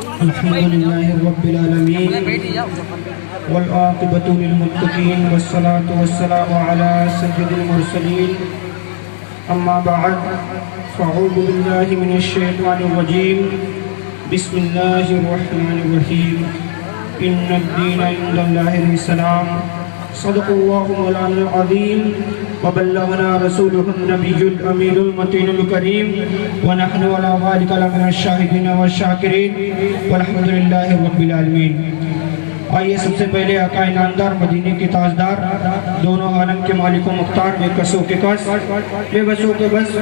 الحمد لله رب العالمين والعاقبة للمتقين والصلاة والسلام على سيد المرسلين أما بعد فأعوذ بالله من الشيطان الرجيم بسم الله الرحمن الرحيم إن الدين عند الله الإسلام صدق الله مولانا العظيم وبلغنا رسوله النبي الأمين المتين الكريم ونحن على ذلك لمن الشاهدين والشاكرين والحمد لله رب العالمين. آئیے سب سے پہلے آقا انعامدار مدینے کی تاجدار دونوں عالم کے مالک و مختار بے کسوں کے کس بے بسوں کے بس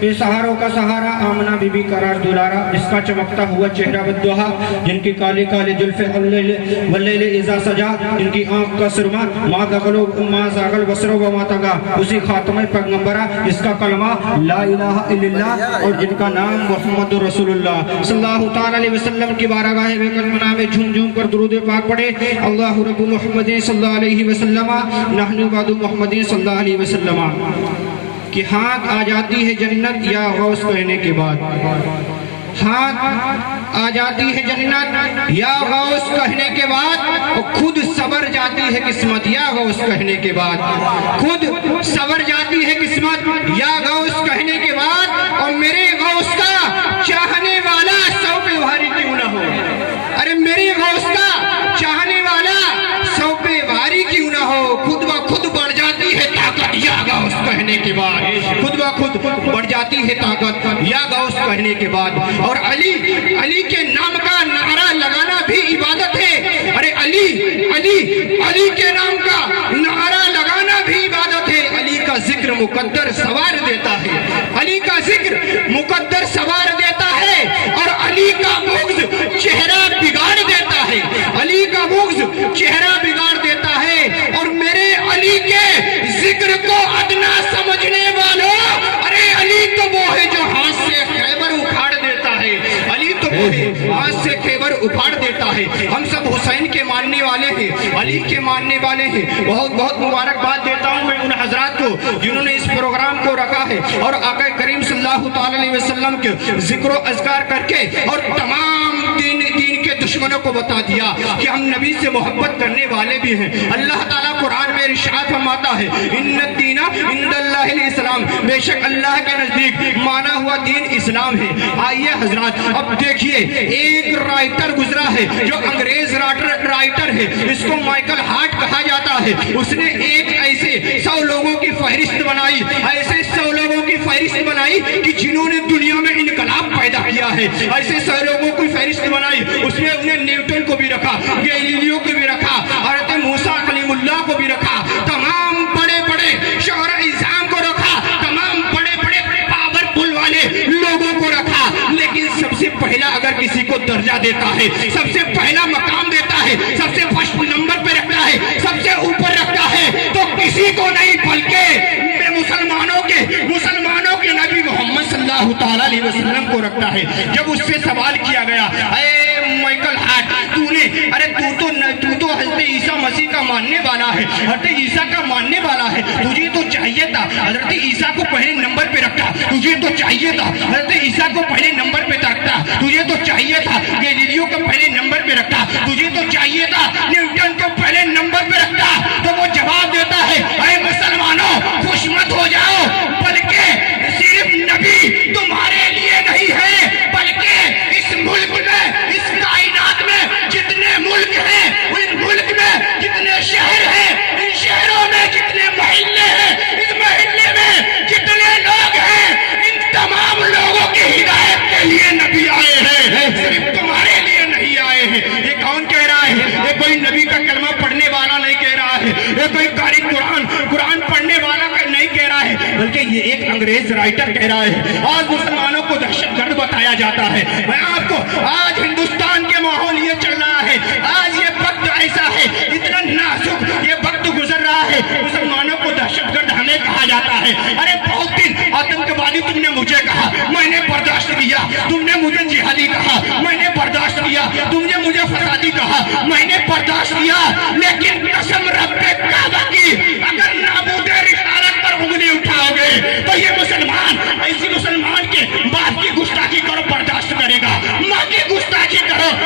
بے سہاروں کا سہارا آمنہ بی بی قرار دلارا جس کا چمکتا ہوا چہرہ بدوہا جن کی کالے کالے جلف واللیل اذا سجا جن کی آنکھ کا سرما ما زاغل بصرو و ما طغا اسی خاتمہ پیغمبرہ جس کا کلمہ لا الہ الا اللہ اور جن کا نام محمد رسول اللہ صلی اللہ علیہ وسلم کی بارگاہ بے کلمہ میں جھوم جھوم کر درود پاک پڑھے. اللہ رب محمد صلی اللہ علیہ وسلم نحن بعد محمد صلی اللہ علیہ وسلم کہ ہاتھ آ جاتی ہے جنت یا غوث کہنے کے بعد ہاتھ آ جاتی ہے جنت یا غوث کہنے کے بعد اور خود صبر جاتی ہے قسمت یا غوث کہنے کے بعد خود صبر جاتی ہے قسمت یا غوث کہنے کے بعد اور میرے غوث کا چاہنے والا سو پہ بھاری کیوں نہ ہو. ارے میرے غوث کا چاہنے والا سو پہ بھاری کیوں نہ ہو. خود بخود بڑھ جاتی ہے طاقت یا غوث کہنے کے بعد خود بخود بڑھ جاتی ہے طاقت یا غوث کہنے کے بعد. اور علی کے نام کا نعرہ لگانا بھی عبادت ہے. ارے علی کے نام کا نعرہ لگانا بھی عبادت ہے. علی کا ذکر مقدر سوار دیتا ہے علی کا ذکر مقدر سوار دیتا ہے اور علی کا بغض چہرہ بگاڑ دیتا ہے علی کا بغض چہرہ بگاڑ دیتا ہے. اور میرے علی کے ذکر کو ادنا سمجھنے والوں ارے علی تو وہ ہے جو ہاتھ سے خیبر اکھاڑ دیتا ہے علی تو وہ ہے ہاتھ سے خیبر اکھاڑ دیتا ہے. ہم سب حسین کے ماننے والے ہیں علی کے ماننے والے ہیں. بہت بہت مبارکباد دیتا ہوں میں ان حضرات کو جنہوں نے اس پروگرام کو رکھا ہے اور آقا کریم صلی اللہ علیہ وسلم کے ذکر و اذکار کر کے اور تمام دین کے دشمنوں کو بتا دیا کہ ہم نبی سے محبت کرنے والے بھی ہیں. اللہ تعالیٰ قرآن میں ارشاد فرماتا ہے ان الدین عند اللہ الاسلام بے شک اللہ کے نزدیک مانا ہوا دین اسلام ہے. آئیے حضرات اب دیکھیے ایک رائٹر گزرا ہے جو انگریز رائٹر ہے اس کو مائیکل ہارٹ کہا جاتا ہے. اس نے ایک ایسے 100 لوگوں کی فہرست بنائی ایسے 100 لوگوں کی فہرست بنائی کہ جنہوں نے دنیا میں انقلاب پیدا کیا ہے. ایسے 100 لوگوں کی فہرست بنائی اس نے انہیں نیوٹن کو بھی رکھا گیلیلیو کو بھی رکھا حضرت موسیٰ کلیم اللہ کو بھی رکھا تمام بڑے بڑے شعراء اعظام کو رکھا تمام بڑے بڑے پاورفل والے لوگوں کو رکھا. لیکن سب سے پہلا اگر کسی کو درجہ دیتا ہے سب سے پہلا مقام دیتا ہے سب سے فرسٹ نمبر پہ رکھتا ہے سب سے اوپر رکھتا ہے تو کسی کو نہیں بلکہ مسلمانوں کے نبی محمد صلی اللہ علیہ وسلم کو رکھتا ہے. جب اس سے سوال کیا گیا اے مائیکل ہارٹ تو حضرت عیسیٰ مسیح کا ماننے والا ہے حضرت عیسیٰ کا ماننے والا ہے تجھے تو چاہیے تھا حضرت عیسیٰ کو پہلے نمبر پہ رکھتا تجھے تو چاہیے تھا حضرت عیسیٰ کو پہلے نمبر پہ رکھتا تجھے تو چاہیے تھا گیلیلیو کو پہلے نمبر پہ رکھتا تجھے تو چاہیے تھا نیوٹن کو پہلے نمبر پہ رکھتا. تو وہ جواب دیتا ہے اے مسلمانوں خوش مت ہو جاؤ بلکہ صرف نبی تمہارے لیے نہیں ہے بلکہ اس ملک میں اس کائنات میں جتنے ملک ہیں ان ملک میں جتنے شہر ہیں ان شہروں میں جتنے محلے ہیں اس محلے میں جتنے لوگ ہیں ان تمام لوگوں کی ہدایت کے لیے نبی آئے ہیں صرف تمہارے لیے نہیں آئے ہیں. یہ کون کہہ رہا ہے؟ یہ کوئی نبی کا کلمہ پڑھنے والا نہیں کہہ رہا ہے یہ کوئی قاری قرآن پڑھنے والا نہیں کہہ رہا ہے بلکہ یہ ایک انگریز رائٹر کہہ رہا ہے. آج مسلمانوں کو دہشت گرد بتایا جاتا ہے. میں آپ کو آج ہندوستان کے ماحول یہ چل رہا ہے آج یہ وقت ایسا ہے اتنا نازک یہ وقت گزر رہا ہے مسلمانوں کو دہشت گرد ہمیں کہا جاتا ہے. ارے بہت دن آتنکوادی تم نے مجھے کہا میں نے برداشت کیا تم نے مجھے جہادی کہا میں نے برداشت کیا تم نے مجھے فسادی کہا میں نے برداشت کیا لیکن قسم رب کعبہ کی اگر نابود رسالت پر انگلی اٹھاؤ گے تو یہ مسلمان ایسی مسلمان کے باپ کی گستاخی کرو برداشت کرے گا ماں کی گستاخی کرو